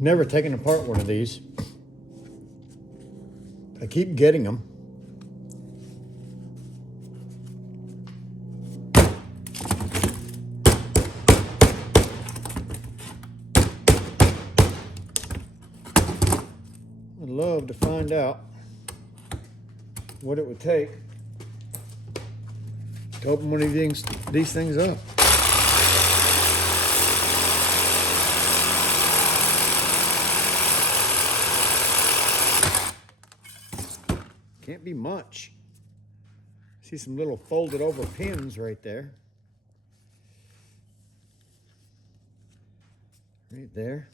Never taken apart one of these. I keep getting them. I'd love to find out what it would take to open one of these things up. Can't be much. See some little folded over pins right there. Right there.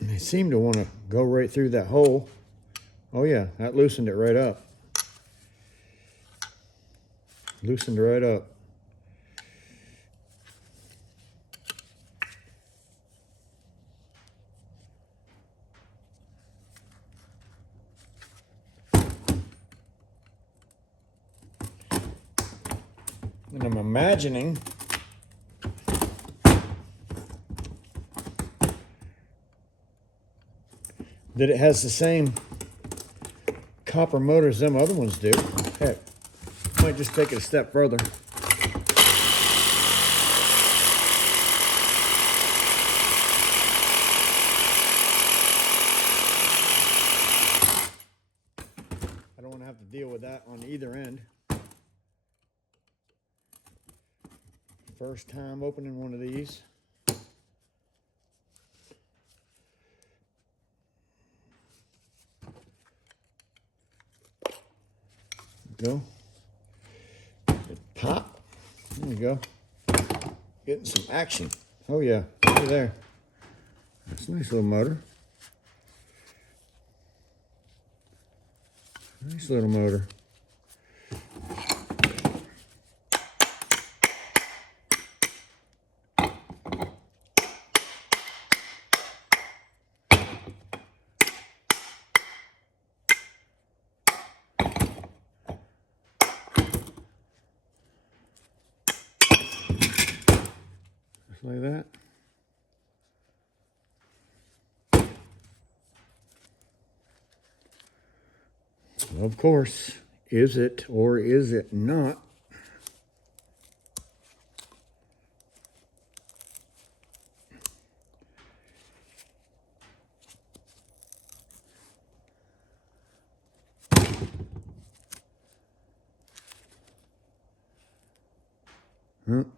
And they seem to want to go right through that hole. Oh yeah, that loosened it right up. Loosened right up. And I'm imagining that it has the same copper motor as them other ones do. Heck, might just take it a step further. I don't want to have to deal with that on either end. First time opening one of these. Go. It pop. There we go. Getting some action. Oh yeah, look there. That's a nice little motor. Nice little motor. Like that. Of course, is it or is it not?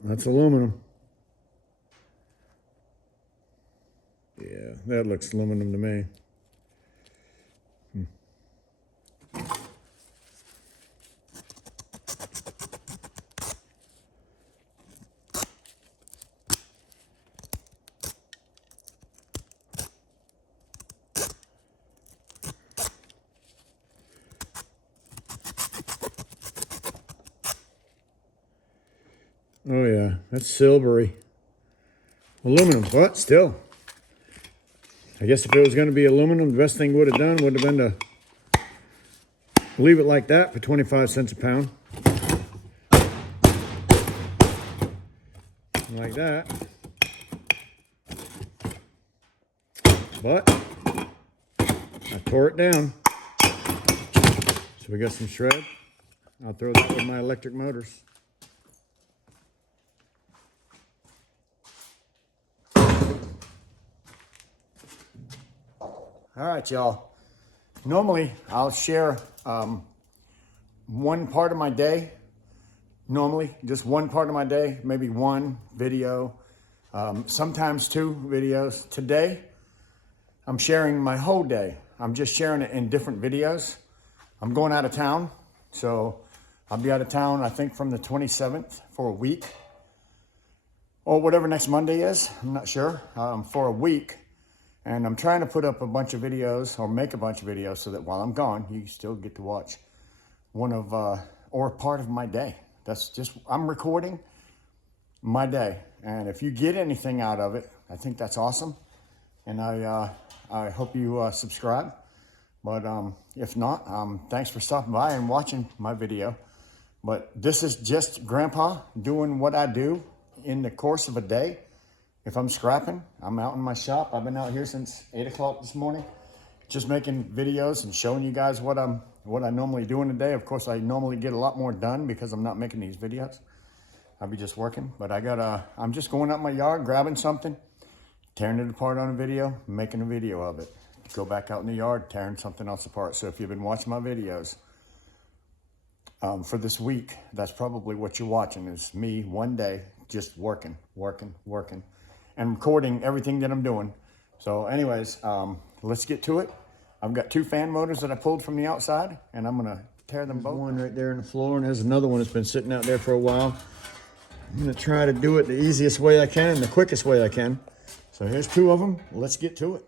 That's aluminum. Yeah, that looks aluminum to me. Oh yeah, that's silvery. Aluminum, but still. I guess if it was going to be aluminum, the best thing would have been to leave it like that for 25 cents a pound. Like that. But I tore it down. So we got some shred. I'll throw that with my electric motors. All right, y'all. Normally, I'll share one part of my day. Normally, just one part of my day, maybe one video, sometimes two videos. Today, I'm sharing my whole day. I'm just sharing it in different videos. I'm going out of town, so I'll be out of town, I think, from the 27th for a week, or whatever next Monday is. I'm not sure, for a week. And I'm trying to put up a bunch of videos or make a bunch of videos so that while I'm gone, you still get to watch one of, or part of my day. That's just, I'm recording my day. And if you get anything out of it, I think that's awesome. And I hope you subscribe. But if not, thanks for stopping by and watching my video. But this is just Grandpa doing what I do in the course of a day. If I'm scrapping, I'm out in my shop. I've been out here since 8 o'clock this morning, just making videos and showing you guys what I normally do in a day. Of course, I normally get a lot more done because I'm not making these videos. I'll be just working, but I'm just going up my yard, grabbing something, tearing it apart on a video, making a video of it. Go back out in the yard, tearing something else apart. So if you've been watching my videos for this week, that's probably what you're watching, is me one day just working, and recording everything that I'm doing. So anyways, let's get to it. I've got 2 fan motors that I pulled from the outside, and I'm gonna tear them both. One right there in the floor, and there's another one that's been sitting out there for a while. I'm gonna try to do it the easiest way I can, the quickest way I can. So here's 2 of them. Let's get to it.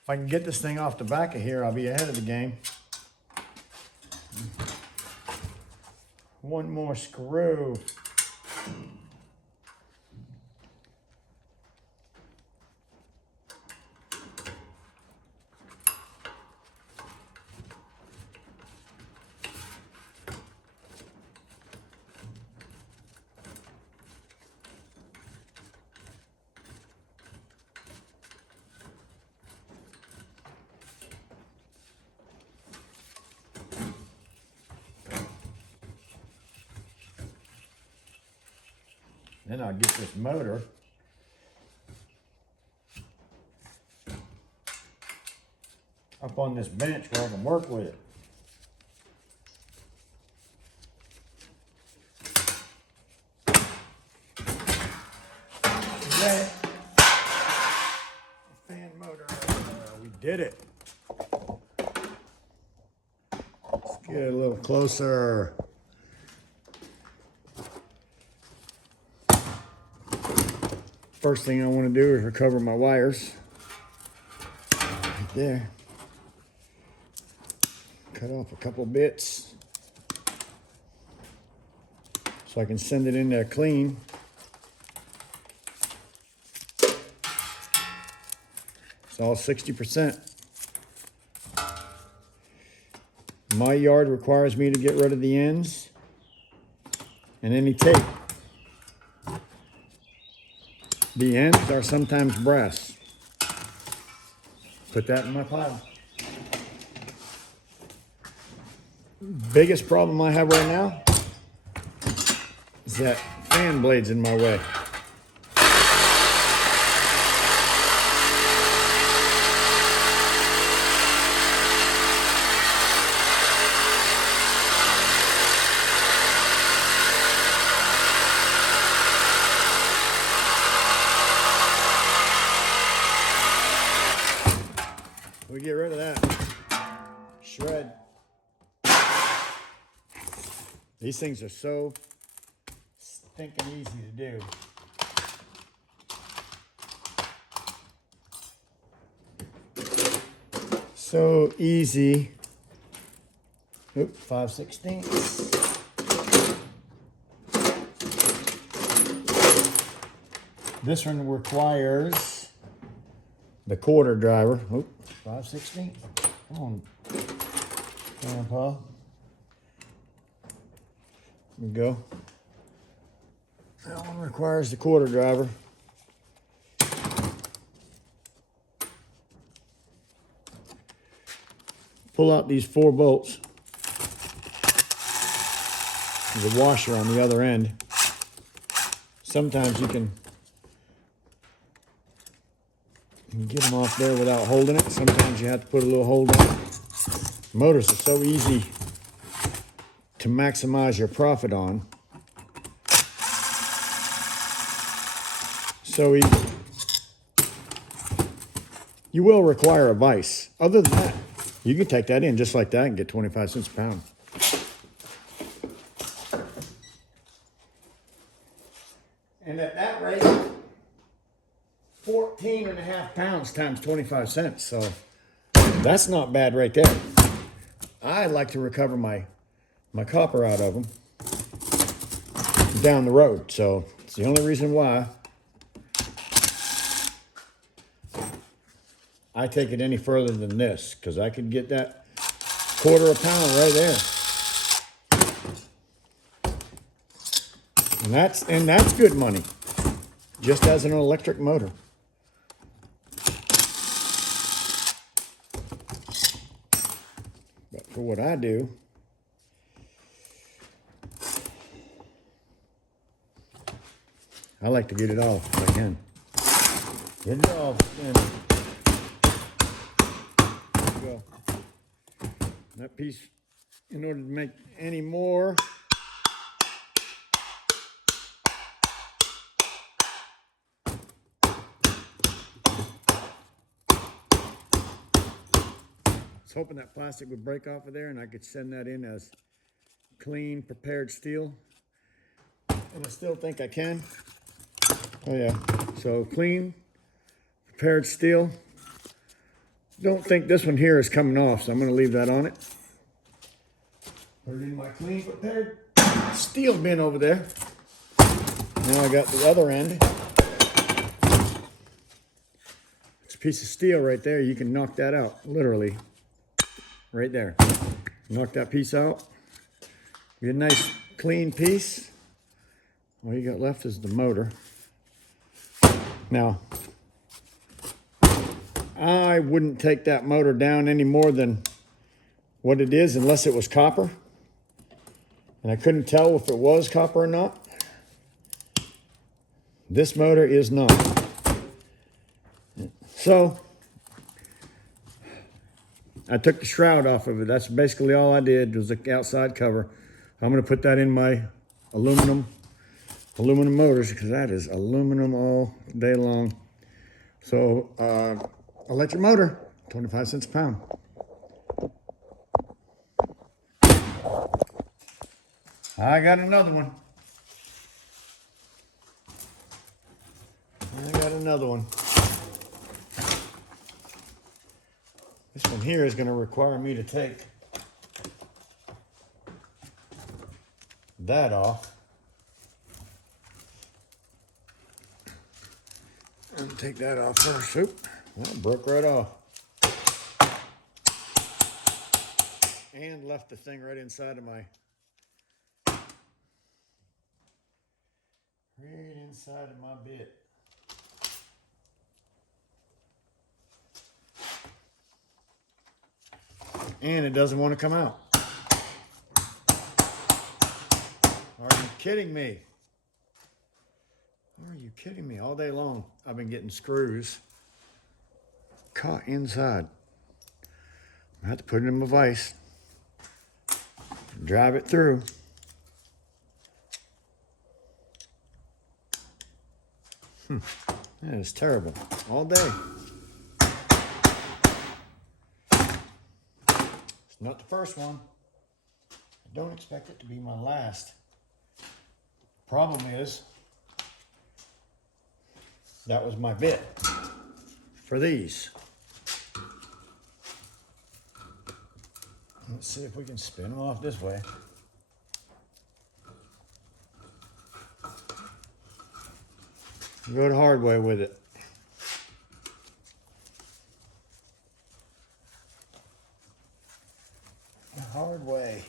If I can get this thing off the back of here, I'll be ahead of the game. One more screw. Then I'll get this motor up on this bench where I can work with it. That fan motor, we did it. Let's get it a little closer. First thing I want to do is recover my wires. Right there. cut off a couple bits so I can send it in there clean. It's all 60%. My yard requires me to get rid of the ends and any tape. The ends are sometimes brass. Put that in my pile. Biggest problem I have right now is that fan blade's in my way. We get rid of that. Shred. These things are so stinking easy to do. So easy. Oop, 5/16. This one requires the quarter driver. Oop, 5/16. Come on, Grandpa. There we go. That one requires the quarter driver. Pull out these 4 bolts. There's a washer on the other end. Sometimes you can get them off there without holding it. Sometimes you have to put a little hold on it. Motors are so easy to maximize your profit on. So easy. You will require a vise. Other than that, you can take that in just like that and get 25 cents a pound. And at that rate, 14.5 pounds times 25 cents. So that's not bad right there. I like to recover my copper out of them down the road. So it's the only reason why I take it any further than this, because I could get that quarter a pound right there. And that's good money, just as an electric motor. But for what I do, I like to get it off if I can. Get it off. There we go. That piece, in order to make any more, I was hoping that plastic would break off of there and I could send that in as clean, prepared steel. And I still think I can. Oh yeah, so clean, prepared steel. Don't think this one here is coming off, so I'm gonna leave that on it. Put it in my clean, prepared steel bin over there. Now I got the other end. It's a piece of steel right there. You can knock that out, literally. Right there. Knock that piece out. Get a nice clean piece. All you got left is the motor. Now, I wouldn't take that motor down any more than what it is unless it was copper. And I couldn't tell if it was copper or not. This motor is not. So, I took the shroud off of it. That's basically all I did, was the outside cover. I'm going to put that in my aluminum motors, because that is aluminum all day long. So, electric motor, 25 cents a pound. I got another one. This one here is going to require me to take that off. And take that off first. Oop, that broke right off. And left the thing right inside of my, bit. And it doesn't want to come out. Are you kidding me? Are you kidding me? All day long, I've been getting screws caught inside. I have to put it in my vise, drive it through. That is terrible. All day. It's not the first one. I don't expect it to be my last. Problem is, that was my bit for these. Let's see if we can spin them off this way. Go the hard way with it. The hard way.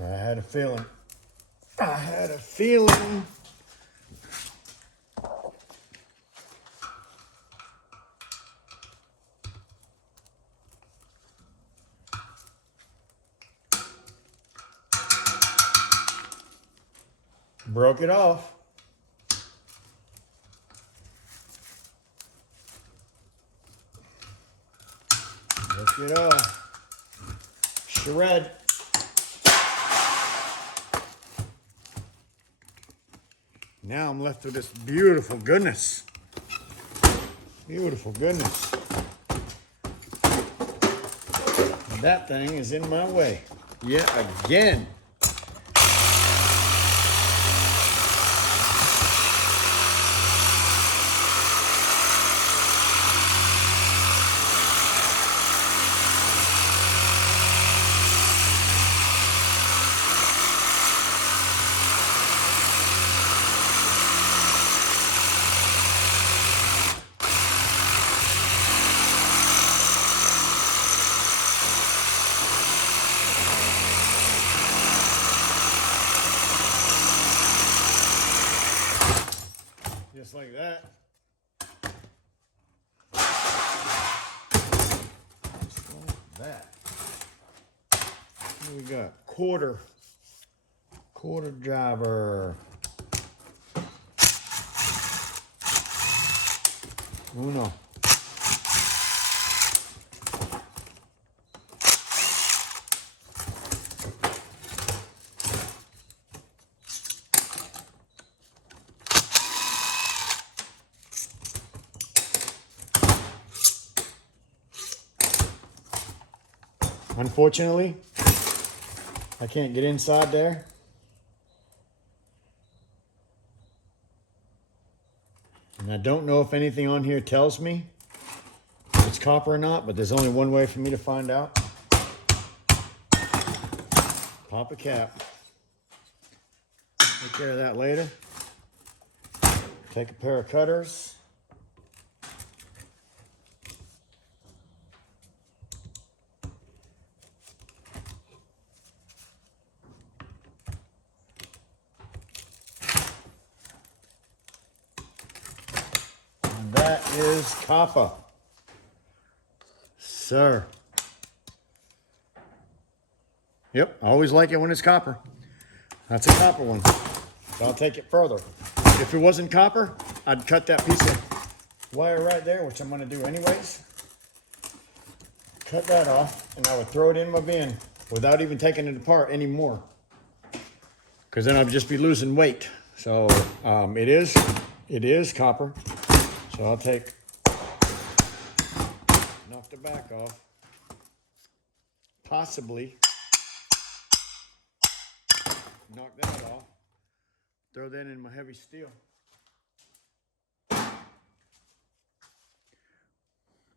I had a feeling. I had a feeling. Broke it off. Broke it off. Shred. Now I'm left with this beautiful goodness. Beautiful goodness. And that thing is in my way. Yet again. Just like that. Just like that. What we got? Quarter driver. Uno. Unfortunately, I can't get inside there. And I don't know if anything on here tells me if it's copper or not, but there's only one way for me to find out. Pop a cap. Take care of that later. Take a pair of cutters. That is copper, sir. Yep, I always like it when it's copper. That's a copper one. So I'll take it further. If it wasn't copper, I'd cut that piece of wire right there, which I'm going to do anyways. Cut that off, and I would throw it in my bin without even taking it apart anymore. Because then I'd just be losing weight. So it is copper. So I'll knock the back off, possibly knock that off. Throw that in my heavy steel.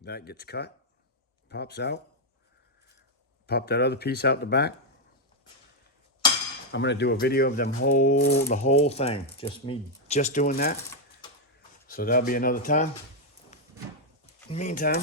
That gets cut, pops out. Pop that other piece out the back. I'm gonna do a video of the whole thing. Just me doing that. So that'll be another time. In the meantime,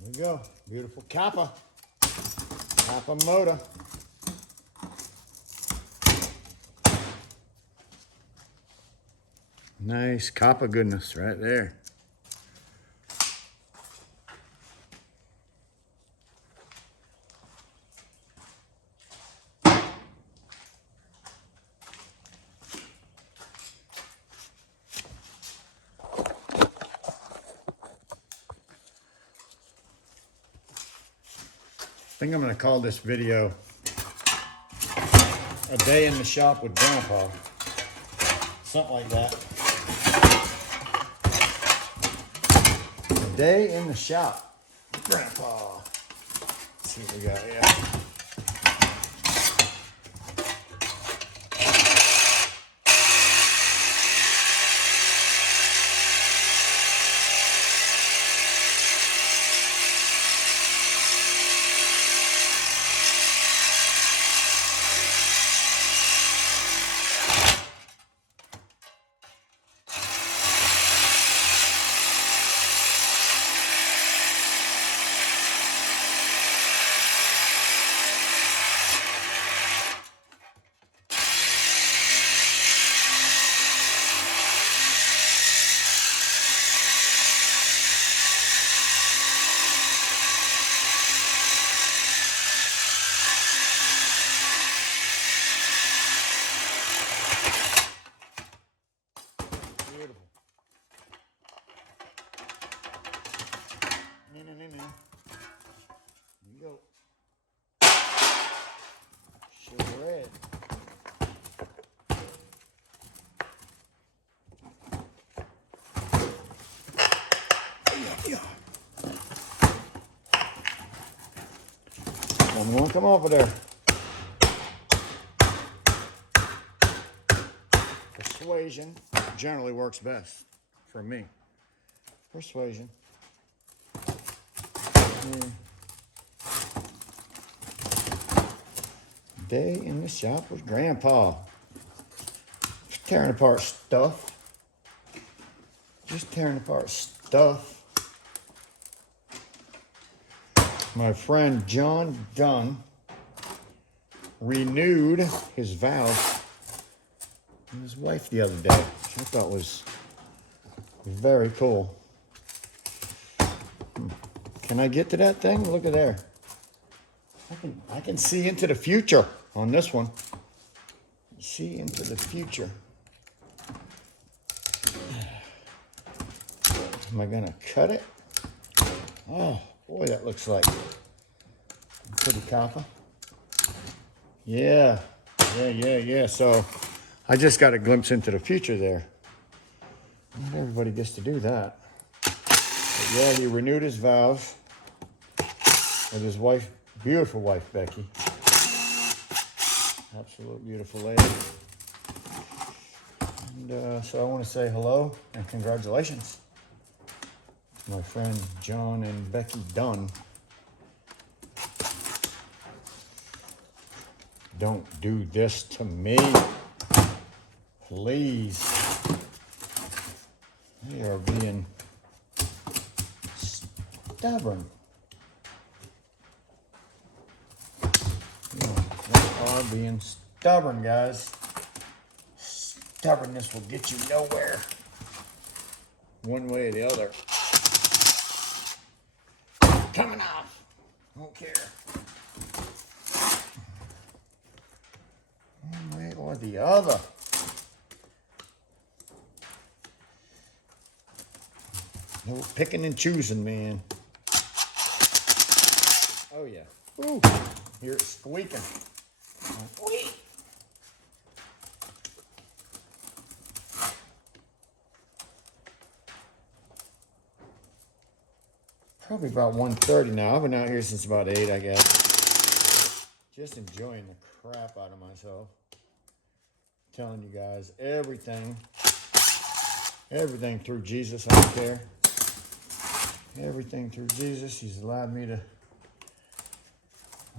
there we go. Beautiful Kappa motor. Nice Kappa goodness right there. I think I'm going to call this video A Day in the Shop with Grandpa. Something like that. A Day in the Shop with Grandpa. Let's see what we got here. Beautiful. There you go. Sugar red. One come off of there. Persuasion generally works best for me. Persuasion. Day in the shop with Grandpa. Just tearing apart stuff. My friend John Dunn renewed his vows with his wife the other day, which I thought was very cool. Can I get to that thing? Look at there. I can see into the future on this one. See into the future. Am I gonna cut it? Oh boy, that looks like pretty copper. Yeah. So I just got a glimpse into the future there. Not everybody gets to do that. But yeah, he renewed his vows with his wife, beautiful wife, Becky. Absolute beautiful lady. And so I want to say hello and congratulations to my friend John and Becky Dunn Don't do this to me. Please. They are being stubborn. Yeah, they are being stubborn, guys. Stubbornness will get you nowhere. One way or the other. Coming off. Don't care. One way or the other. No picking and choosing, man. Oh yeah. Ooh. Hear it squeaking. Squeak. Probably about 1:30 now. I've been out here since about 8, I guess. Just enjoying the crap out of myself. Telling you guys everything through Jesus. I don't care. Everything through Jesus. He's allowed me to.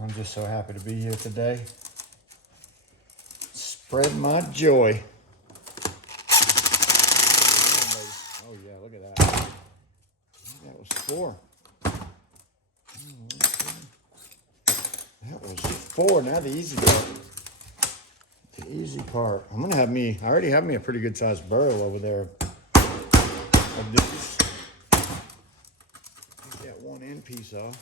I'm just so happy to be here today. Spread my joy. Oh yeah, look at that. That was 4. That was 4. Now the easy part. The easy part. I'm gonna have me. I already have me a pretty good sized barrel over there of these. Take that one end piece off.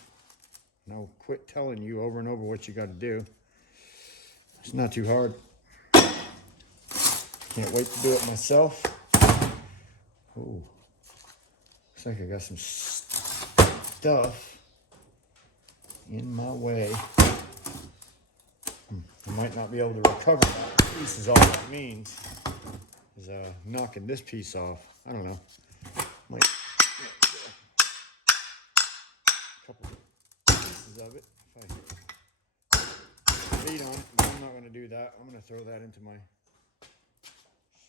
And I'll quit telling you over and over what you got to do. It's not too hard. Can't wait to do it myself. Ooh. Looks like I got some stuff in my way. I might not be able to recover that piece is all that means. Is knocking this piece off. I don't know. Might a couple pieces of it. If I feed on it, but I'm not going to do that. I'm going to throw that into my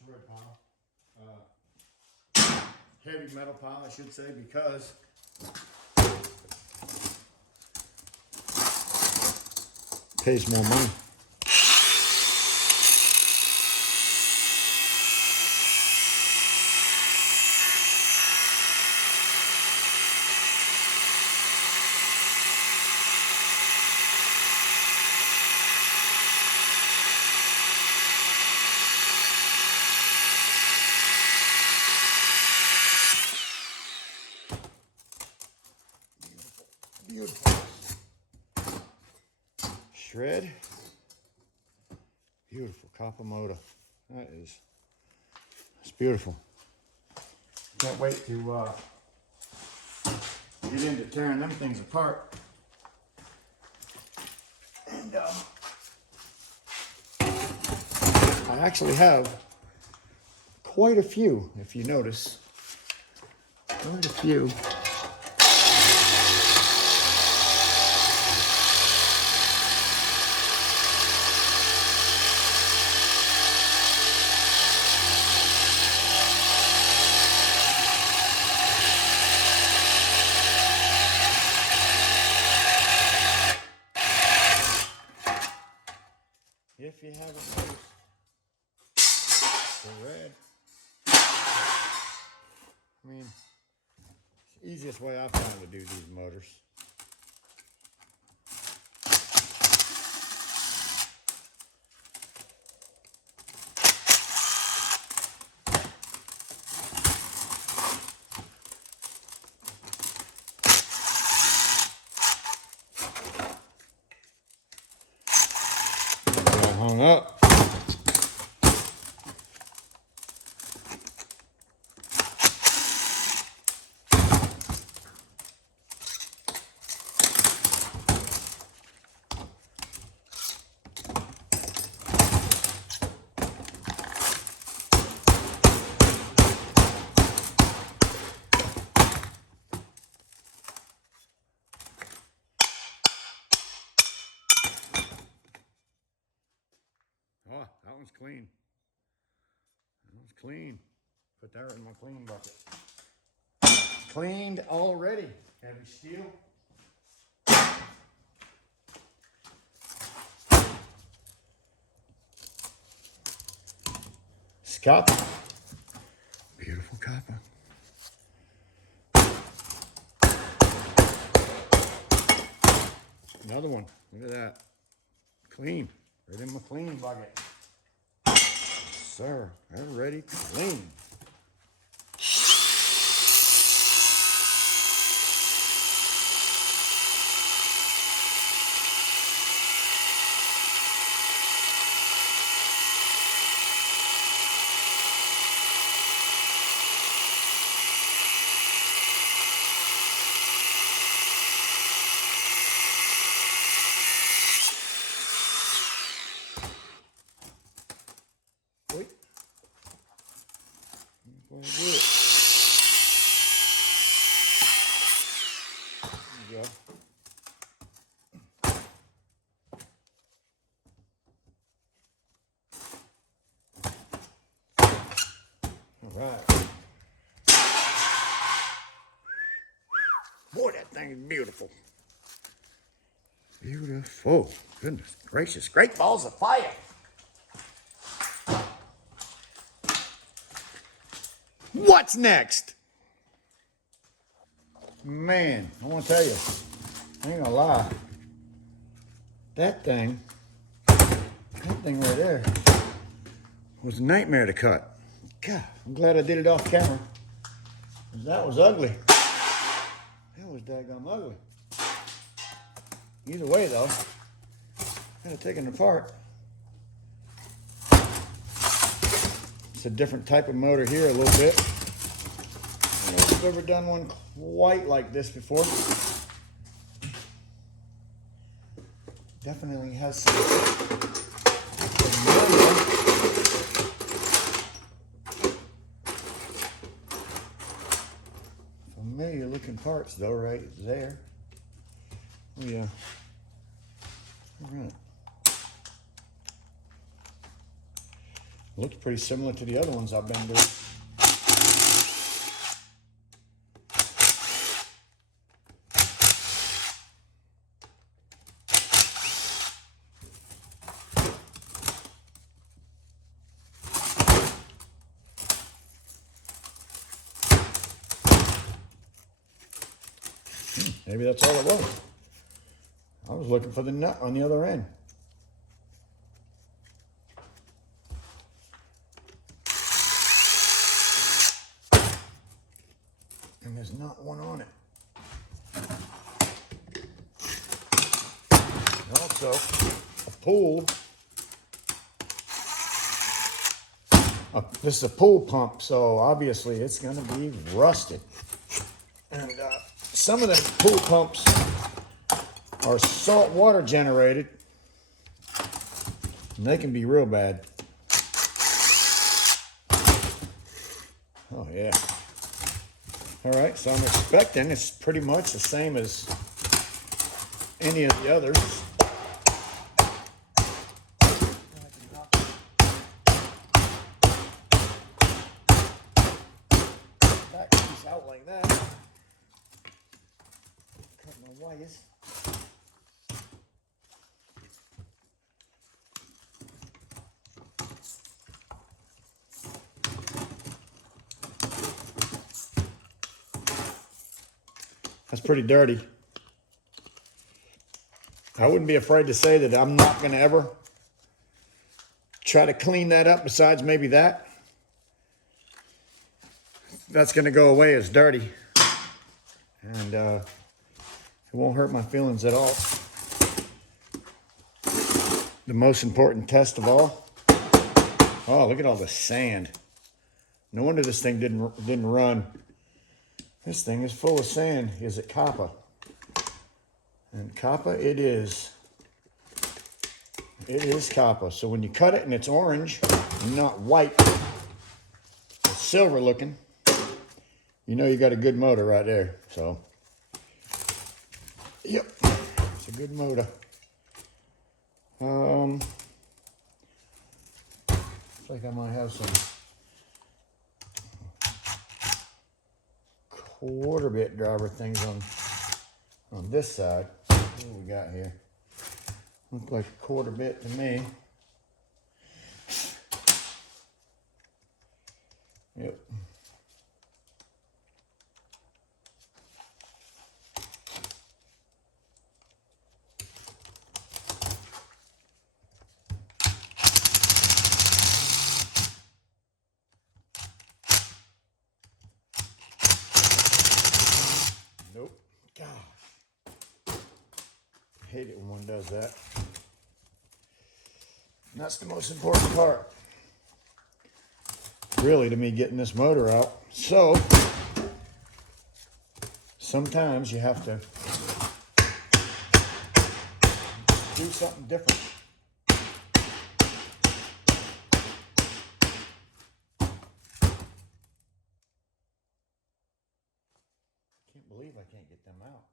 shred pile. Heavy metal pile, I should say, because it pays more money. Beautiful. Shred. Beautiful copper motor. It's beautiful. Can't wait to get into tearing them things apart. And I actually have quite a few, if you notice. Quite a few. If you haven't noticed, they're red. I mean, it's the easiest way I found to do these motors. Hung up. Oh, that one's clean. That one's clean. Put that in my clean bucket. Cleaned already. Heavy steel. copper. Beautiful copper. Another one. Look at that. Clean. Right in my cleaning bucket. Sir, they're ready to clean. Wait. There you go. All right. Boy, that thing is beautiful. Beautiful. Goodness gracious. Great balls of fire. What's next? Man, I want to tell you, I ain't gonna lie. That thing right there was a nightmare to cut. God, I'm glad I did it off camera. That was ugly. That was daggone ugly. Either way though, I had to take it apart. It's a different type of motor here a little bit. I don't know if I've ever done one quite like this before. Definitely has some familiar looking parts though right there. Oh yeah. All right. Looks pretty similar to the other ones I've been doing. Maybe that's all it was. I was looking for the nut on the other end. And there's not one on it. Also, a pull. This is a pull pump, so obviously it's going to be rusted. And some of the pull pumps are salt water generated, and they can be real bad. Oh yeah. All right, so I'm expecting it's pretty much the same as any of the others. Back piece out like that. Cut my wires. That's pretty dirty. I wouldn't be afraid to say that I'm not going to ever try to clean that up besides maybe that. That's going to go away as dirty. And it won't hurt my feelings at all. The most important test of all. Oh, look at all the sand. No wonder this thing didn't run. This thing is full of sand. Is it copper? And copper it is. It is copper. So when you cut it and it's orange, not white, it's silver looking, you know you got a good motor right there. So, yep, it's a good motor. Looks like I might have some quarter bit driver things on this side. What do we got here? Looks like a quarter bit to me. hate it when one does that. And that's the most important part, really, to me, getting this motor out. So sometimes you have to do something different. Can't believe I can't get them out.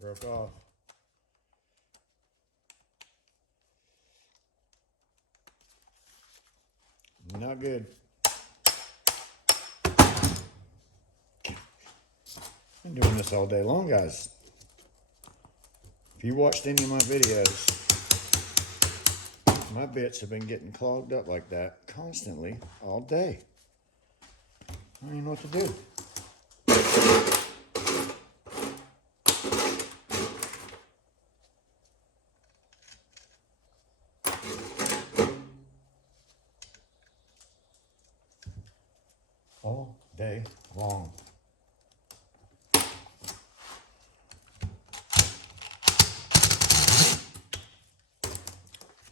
Broke off. Not good. Been doing this all day long, guys. If you watched any of my videos, my bits have been getting clogged up like that constantly all day. I don't even know what to do. All day long.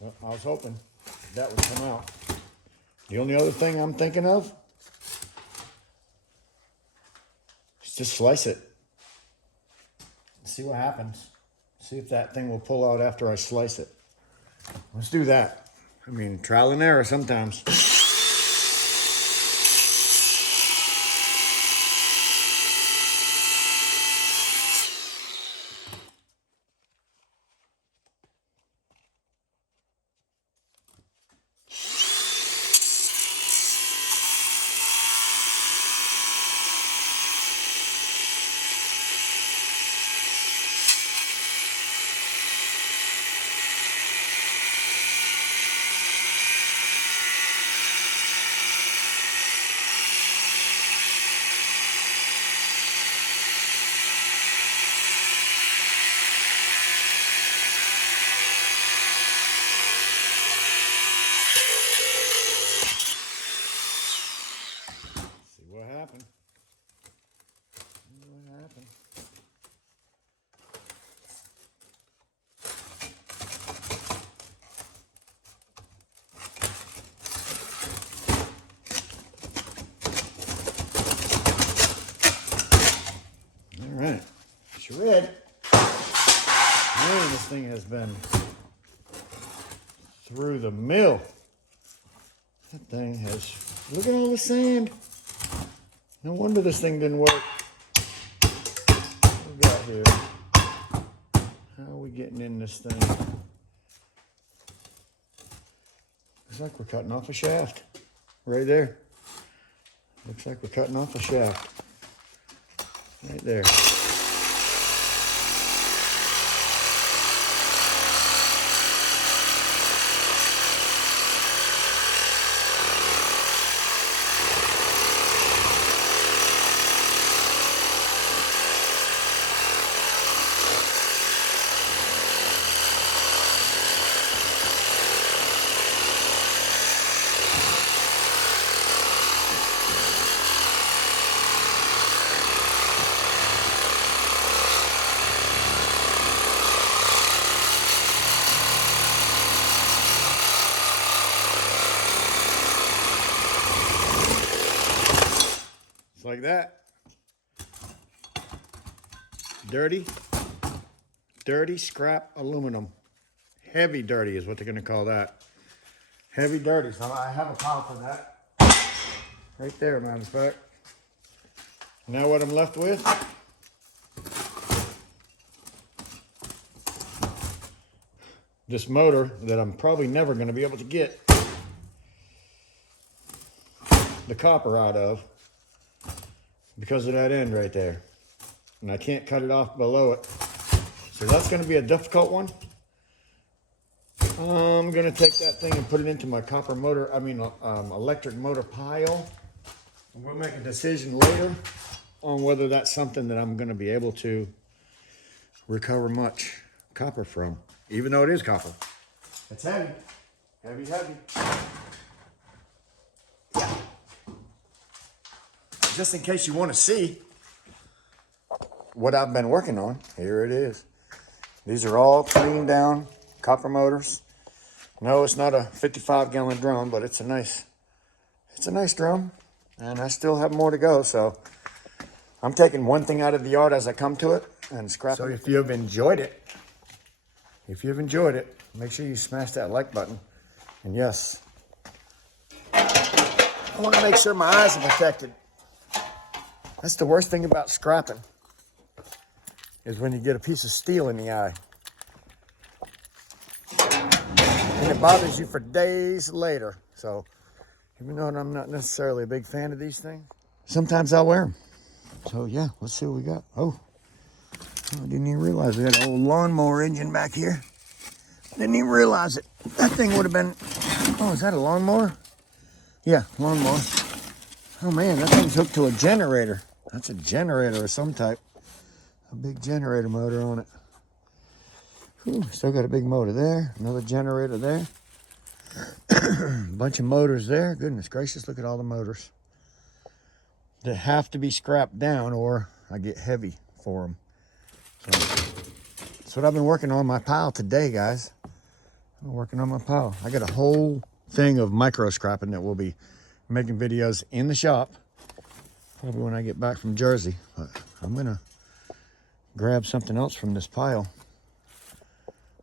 Well, I was hoping that would come out. The only other thing I'm thinking of is just slice it. See what happens. See if that thing will pull out after I slice it. Let's do that. I mean, trial and error sometimes. What happened? What happened? All right, shred. Man, this thing has been through the mill. That thing has, look at all the sand. No wonder this thing didn't work. What we got here? How are we getting in this thing? Looks like we're cutting off a shaft. Right there. Looks like we're cutting off a shaft. Right there. Like that. Dirty scrap aluminum. Heavy dirty is what they're going to call that. Heavy dirty. So I have a pile for that. Right there, matter of fact. Now what I'm left with this motor that I'm probably never going to be able to get the copper out of because of that end right there. And I can't cut it off below it. So that's going to be a difficult one. I'm going to take that thing and put it into my electric motor pile. And we'll make a decision later on whether that's something that I'm going to be able to recover much copper from, even though it is copper. It's heavy, heavy, heavy. Just in case you want to see what I've been working on, here it is. These are all cleaned down copper motors. No, it's not a 55-gallon drum, but it's a nice drum, and I still have more to go. So I'm taking one thing out of the yard as I come to it and scrapping. So if you've enjoyed it, make sure you smash that like button. And yes, I want to make sure my eyes are protected. That's the worst thing about scrapping, is when you get a piece of steel in the eye. And it bothers you for days later. So even though I'm not necessarily a big fan of these things, sometimes I'll wear them. So yeah, let's see what we got. Oh, I didn't even realize we had an old lawnmower engine back here. Didn't even realize it. That thing would have been, oh, is that a lawnmower? Yeah, lawnmower. Oh man, that thing's hooked to a generator. That's a generator of some type. A big generator motor on it. Whew, still got a big motor there. Another generator there. Bunch of motors there. Goodness gracious, look at all the motors that have to be scrapped down or I get heavy for them. So that's what I've been working on my pile today, guys. I'm working on my pile. I got a whole thing of micro scrapping that we'll be making videos in the shop probably when I get back from Jersey. But I'm gonna grab something else from this pile,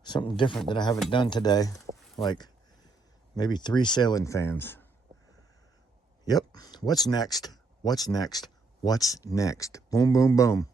something different that I haven't done today, like maybe 3 ceiling fans. Yep. What's next? What's next? What's next? Boom, boom, boom.